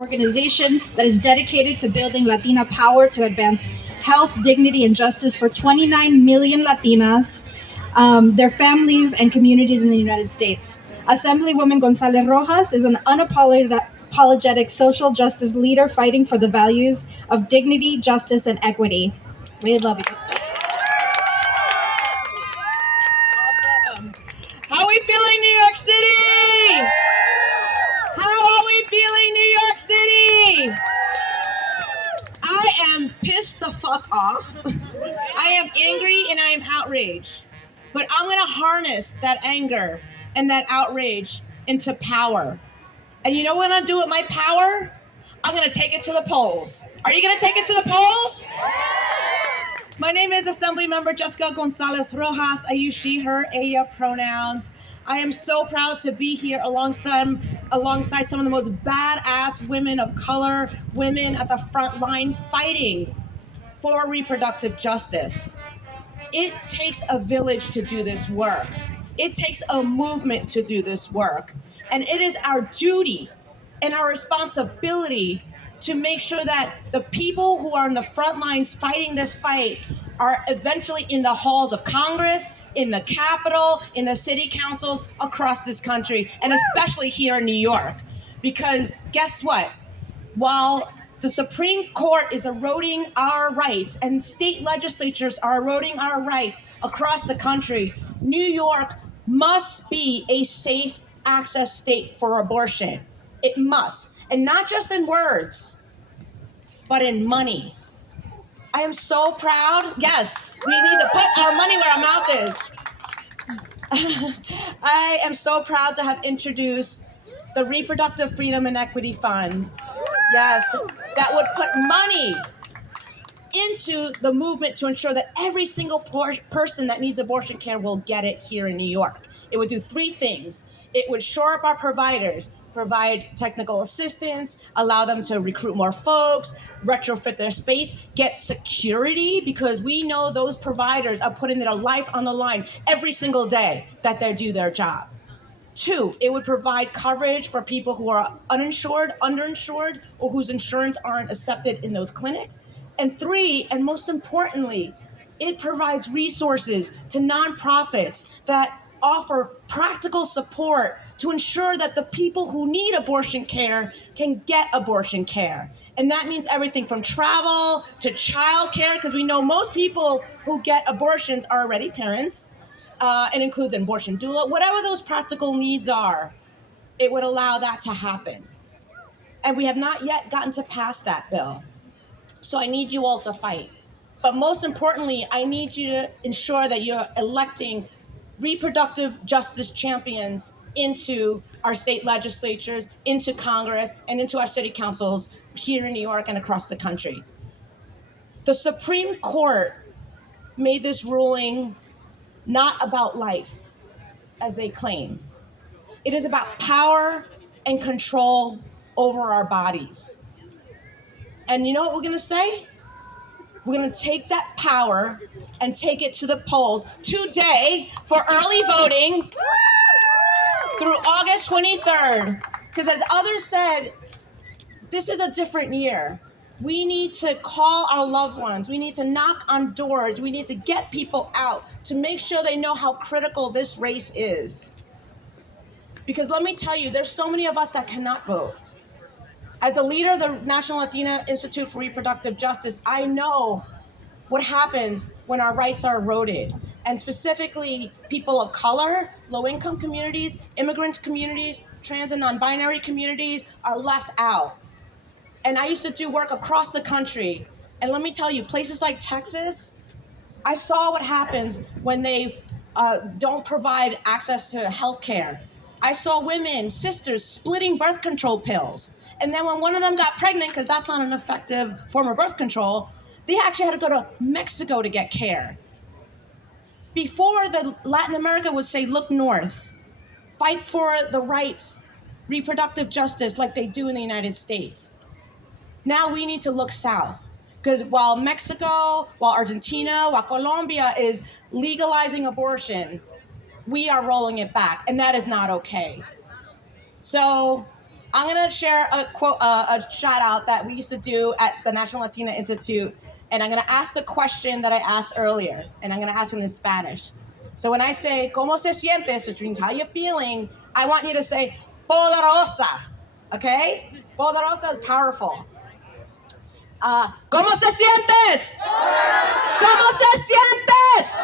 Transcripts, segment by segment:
organization that is dedicated to building Latina power to advance health, dignity, and justice for 29 million Latinas, their families, and communities in the United States. Assemblywoman Gonzalez Rojas is an unapologetic social justice leader fighting for the values of dignity, justice, and equity. We love you. Awesome. How are we feeling, New York City? How are we feeling, New York City? I am pissed the fuck off. I am angry and I am outraged. But I'm going to harness that anger and that outrage into power. And you know what I'm going to do with my power? I'm going to take it to the polls. Are you going to take it to the polls? My name is Assemblymember Jessica Gonzalez Rojas. I use she, her, ella pronouns. I am so proud to be here alongside some of the most badass women of color, women at the front line fighting for reproductive justice. It takes a village to do this work. It takes a movement to do this work. And it is our duty and our responsibility to make sure that the people who are in the front lines fighting this fight are eventually in the halls of Congress, in the Capitol, in the city councils across this country, and especially here in New York. Because guess what? While the Supreme Court is eroding our rights and state legislatures are eroding our rights across the country, New York must be a safe access state for abortion. It must. And not just in words, but in money. I am so proud. Yes, we need to put our money where our mouth is. I am so proud to have introduced the Reproductive Freedom and Equity Fund. Yes, that would put money into the movement to ensure that every single person that needs abortion care will get it here in New York. It would do three things. It would shore up our providers, provide technical assistance, allow them to recruit more folks, retrofit their space, get security, because we know those providers are putting their life on the line every single day that they do their job. Two, it would provide coverage for people who are uninsured, underinsured, or whose insurance aren't accepted in those clinics. And three, and most importantly, it provides resources to nonprofits that offer practical support to ensure that the people who need abortion care can get abortion care. And that means everything from travel to child care, because we know most people who get abortions are already parents. It includes an abortion doula, whatever those practical needs are, it would allow that to happen. And we have not yet gotten to pass that bill. So I need you all to fight. But most importantly, I need you to ensure that you're electing reproductive justice champions into our state legislatures, into Congress, and into our city councils here in New York and across the country. The Supreme Court made this ruling not about life, as they claim. It is about power and control over our bodies. And you know what we're gonna say? We're gonna take that power and take it to the polls today for early voting through August 23rd. Because as others said, this is a different year. We need to call our loved ones. We need to knock on doors. We need to get people out to make sure they know how critical this race is. Because let me tell you, there's so many of us that cannot vote. As the leader of the National Latina Institute for Reproductive Justice, I know what happens when our rights are eroded. And specifically, people of color, low-income communities, immigrant communities, trans and non-binary communities are left out. And I used to do work across the country. And let me tell you, places like Texas, I saw what happens when they don't provide access to health care. I saw women, sisters, splitting birth control pills. And then when one of them got pregnant, because that's not an effective form of birth control, they actually had to go to Mexico to get care. Before, the Latin America would say, look north, fight for the rights, reproductive justice like they do in the United States. Now we need to look south. Because while Mexico, while Argentina, while Colombia is legalizing abortion, we are rolling it back, and that is not okay. So I'm gonna share a quote, a shout out that we used to do at the National Latina Institute, and I'm gonna ask the question that I asked earlier, and I'm gonna ask it in Spanish. So when I say "Cómo se sientes," which means how you're feeling, I want you to say "poderosa." Okay? Poderosa is powerful. ¿Cómo se sientes? ¿Cómo se sientes?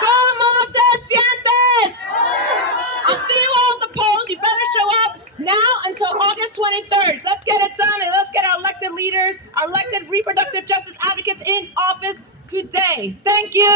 ¿Cómo se sientes? I'll see you all at the polls. You better show up now until August 23rd. Let's get it done, and let's get our elected leaders, our elected reproductive justice advocates in office today. Thank you.